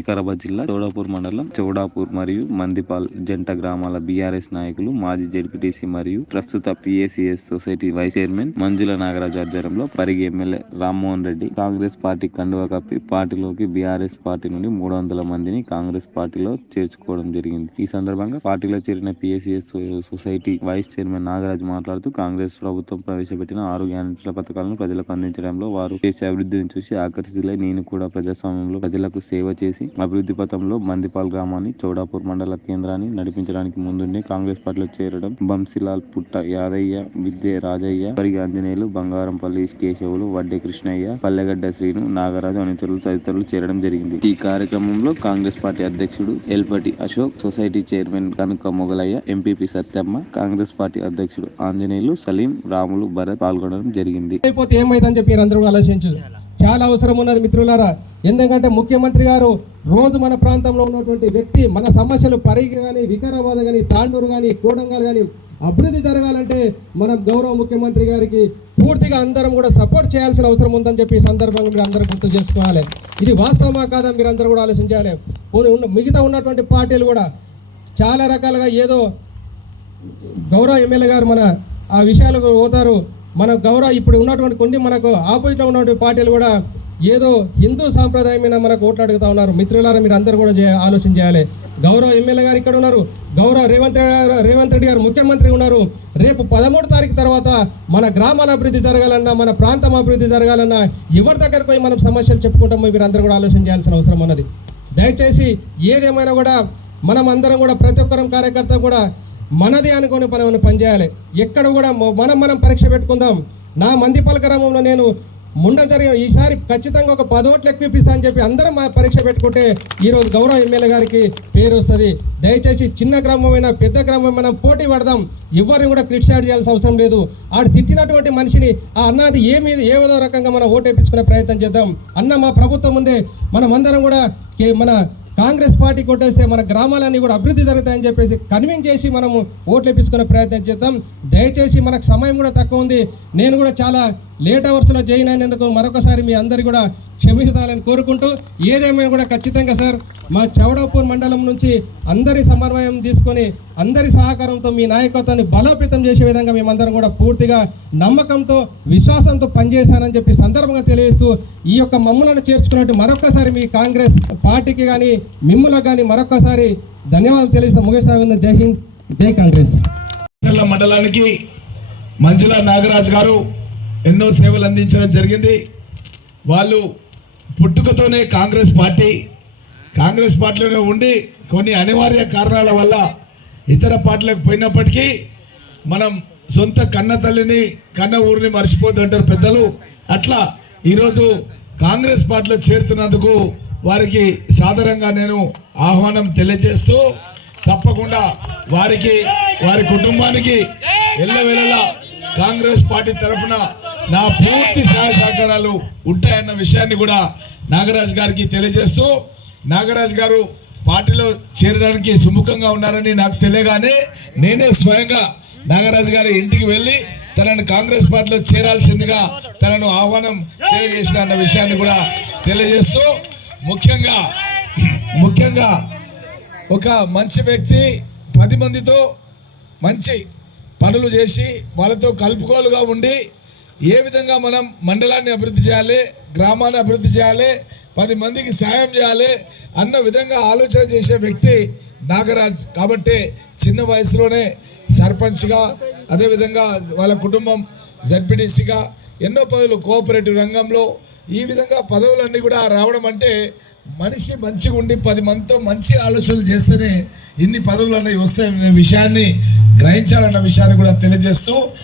వికారాబాద్ జిల్లా చౌడాపూర్ మండలం చౌడాపూర్ మరియు మందిపాల్ జంట గ్రామాల బీఆర్ఎస్ నాయకులు మాజీ జెడ్పీటీసీ మరియు ప్రస్తుత పిఏసిఎస్ సొసైటీ వైస్ చైర్మన్ మంజుల నాగరాజు ఆధ్వర్యంలో పరిగి ఎమ్మెల్యే రామ్మోహన్ రెడ్డి కాంగ్రెస్ పార్టీ కండువా కప్పి పార్టీలోకి బీఆర్ఎస్ పార్టీ నుండి 300 మందిని కాంగ్రెస్ పార్టీలో చేర్చుకోవడం జరిగింది. ఈ సందర్భంగా పార్టీలో చేరిన PACS society vice chairman Nagaraju మాట్లాడుతూ కాంగ్రెస్ ప్రభుత్వం ప్రవేశపెట్టిన 6 గ్యారెంటీల పథకాలను ప్రజలకు అందించడంలో వారు చేసే అభివృద్ధిని చూసి ఆకర్షితులై నేను కూడా ప్రజాస్వామ్యంలో ప్రజలకు సేవ చేసి అభివృద్ధి పథంలో మందిపాల్ గ్రామాన్ని చౌడాపూర్ మండల కేంద్రాన్ని నడిపించడానికి ముందుండే కాంగ్రెస్ పార్టీలో చేరడం బంసిలాల్ పుట్ట యాదయ్య విద్య రాజయ్య పరిగి ఆంజనేయులు బంగారంపల్లి కేశవులు వడ్డే కృష్ణయ్య పల్లెగడ్డ శ్రీను నాగరాజు అనుచరులు తదితరులు చేరడం జరిగింది. ఈ కార్యక్రమంలో కాంగ్రెస్ పార్టీ అధ్యక్షుడు ఎల్పటి అశోక్, సొసైటీ చైర్మన్ కనుక మొగలయ్య, ఎంపీపీ సత్యమ్మ, కాంగ్రెస్ పార్టీ అధ్యక్షుడు ఆంజనేయులు, సలీం, రాములు, భరత్ పాల్గొనడం జరిగింది. చాలా అవసరం ఉన్నది మిత్రులారా. ఎందుకంటే ముఖ్యమంత్రి గారు రోజు మన ప్రాంతంలో ఉన్నటువంటి వ్యక్తి మన సమస్యలు పరిగి కానీ వికారాబాద్ కానీ తాండూరు కానీ కోడంగల్ కానీ అభివృద్ధి జరగాలంటే మనం గౌరవ ముఖ్యమంత్రి గారికి పూర్తిగా అందరం కూడా సపోర్ట్ చేయాల్సిన అవసరం ఉందని చెప్పి ఈ సందర్భంగా మీరు అందరూ గుర్తు చేసుకోవాలి. ఇది వాస్తవమా కాదా మీరు అందరూ కూడా ఆలోచించాలి. మిగతా ఉన్నటువంటి పార్టీలు కూడా చాలా రకాలుగా ఏదో గౌరవ ఎమ్మెల్యే గారు మన ఆ విషయాలకు పోతారు. మన గౌరవ ఇప్పుడు ఉన్నటువంటి కొన్ని మనకు ఆపోజిట్లో ఉన్నటువంటి పార్టీలు కూడా ఏదో హిందూ సాంప్రదాయం మీద మనకు ఓట్లు అడుగుతా ఉన్నారు. మిత్రులారా మీరు అందరూ కూడా ఆలోచన చేయాలి. గౌరవ ఎమ్మెల్యే గారు ఇక్కడ ఉన్నారు, గౌరవ రేవంత్ రెడ్డి గారు ముఖ్యమంత్రి ఉన్నారు. రేపు 13 తారీఖు తర్వాత మన గ్రామాల అభివృద్ధి జరగాలన్నా మన ప్రాంతం అభివృద్ధి జరగాలన్నా ఎవరి దగ్గరకు పోయి మనం సమస్యలు చెప్పుకుంటామో మీరు అందరూ కూడా ఆలోచన చేయాల్సిన అవసరం ఉన్నది. దయచేసి ఏదేమైనా కూడా మనం అందరం కూడా ప్రతి ఒక్కరం కార్యకర్త కూడా మనది అనుకుని మనం పనిచేయాలి. ఎక్కడ కూడా మనం పరీక్ష పెట్టుకుందాం. నా మందిపాల్ గ్రామంలో నేను జరిగిన ఈసారి ఖచ్చితంగా ఒక 10 ఓట్లు ఎక్కువిస్తా అని చెప్పి అందరం పరీక్ష పెట్టుకుంటే ఈరోజు గౌరవ ఎమ్మెల్యే గారికి పేరు వస్తుంది. దయచేసి చిన్న గ్రామమైనా పెద్ద గ్రామమైనా పోటీ పడదాం. ఎవరిని కూడా క్రిటిసైజ్ చేయాల్సిన అవసరం లేదు. ఆడు తిట్టినటువంటి మనిషిని ఆ అన్నది ఏదో రకంగా మనం ఓటు వేయించుకునే ప్రయత్నం చేద్దాం. అన్న మా ప్రభుత్వం ముందే మనం అందరం కూడా మన కాంగ్రెస్ పార్టీ కొట్టేస్తే మన గ్రామాలన్నీ కూడా అభివృద్ధి జరుగుతాయని చెప్పేసి కన్విన్స్ చేసి మనము ఓట్లు వేయించుకునే ప్రయత్నం చేద్దాం. దయచేసి మనకు సమయం కూడా తక్కువ ఉంది. నేను కూడా చాలా లేట్ అవర్స్లో జాయిన్ అయినందుకు మరొకసారి మీ అందరికీ కూడా క్షమించాలని కోరుకుంటూ ఏదేమైనా కూడా ఖచ్చితంగా సార్ మా చౌడాపూర్ మండలం నుంచి అందరి సమన్వయం తీసుకొని అందరి సహకారంతో మీ నాయకత్వాన్ని బలోపేతం చేసే విధంగా మేమందరం కూడా పూర్తిగా నమ్మకంతో విశ్వాసంతో పనిచేశానని చెప్పి సందర్భంగా తెలియజేస్తూ ఈ యొక్క మమ్మల్ని చేర్చుకున్నట్టు మరొకసారి మీ కాంగ్రెస్ పార్టీకి కానీ మిమ్మల్ని కానీ మరొకసారి ధన్యవాదాలు తెలియజేస్తూ ముగిస్తాను. జై హింద్, జై కాంగ్రెస్. మండలానికి మంజుల నాగరాజ్ గారు ఎన్నో సేవలు అందించడం జరిగింది. వాళ్ళు పుట్టుకతోనే కాంగ్రెస్ పార్టీలోనే ఉండి కొన్ని అనివార్య కారణాల వల్ల ఇతర పార్టీలకు పోయినప్పటికీ మనం సొంత కన్న తల్లిని కన్న ఊరిని మర్చిపోతుంటారు పెద్దలు. అట్లా ఈరోజు కాంగ్రెస్ పార్టీలో చేరుతున్నందుకు వారికి సాదరంగా నేను ఆహ్వానం తెలియజేస్తూ తప్పకుండా వారికి వారి కుటుంబానికి ఎల్లవేళలా కాంగ్రెస్ పార్టీ తరఫున నా పూర్తి సహాయ సహకారాలు ఉంటాయన్న విషయాన్ని కూడా నాగరాజ్ గారికి తెలియజేస్తూ నాగరాజ్ గారు పార్టీలో చేరడానికి సుముఖంగా ఉన్నారని నాకు తెలియగానే నేనే స్వయంగా నాగరాజ్ గారి ఇంటికి వెళ్ళి తనను కాంగ్రెస్ పార్టీలో చేరాల్సిందిగా తనను ఆహ్వానం తెలియజేసిన అన్న విషయాన్ని కూడా తెలియజేస్తూ ముఖ్యంగా ఒక మంచి వ్యక్తి 10 మందితో మంచి పనులు చేసి వాళ్ళతో కలుపుకోలుగా ఉండి ఏ విధంగా మనం మండలాన్ని అభివృద్ధి చేయాలి, గ్రామాన్ని అభివృద్ధి చేయాలి, 10 మందికి సాయం చేయాలి అన్న విధంగా ఆలోచన చేసే వ్యక్తి నాగరాజ్. కాబట్టి చిన్న వయసులోనే సర్పంచ్గా అదేవిధంగా వాళ్ళ కుటుంబం జడ్పీటీసీగా ఎన్నో పదవులు కోఆపరేటివ్ రంగంలో ఈ విధంగా పదవులన్నీ కూడా రావడం అంటే మనిషి మంచిగా ఉండి 10 మందితో మంచి ఆలోచనలు చేస్తేనే ఇన్ని పదవులు అనేవి వస్తాయనే విషయాన్ని గ్రహించాలన్న విషయాన్ని కూడా తెలియజేస్తూ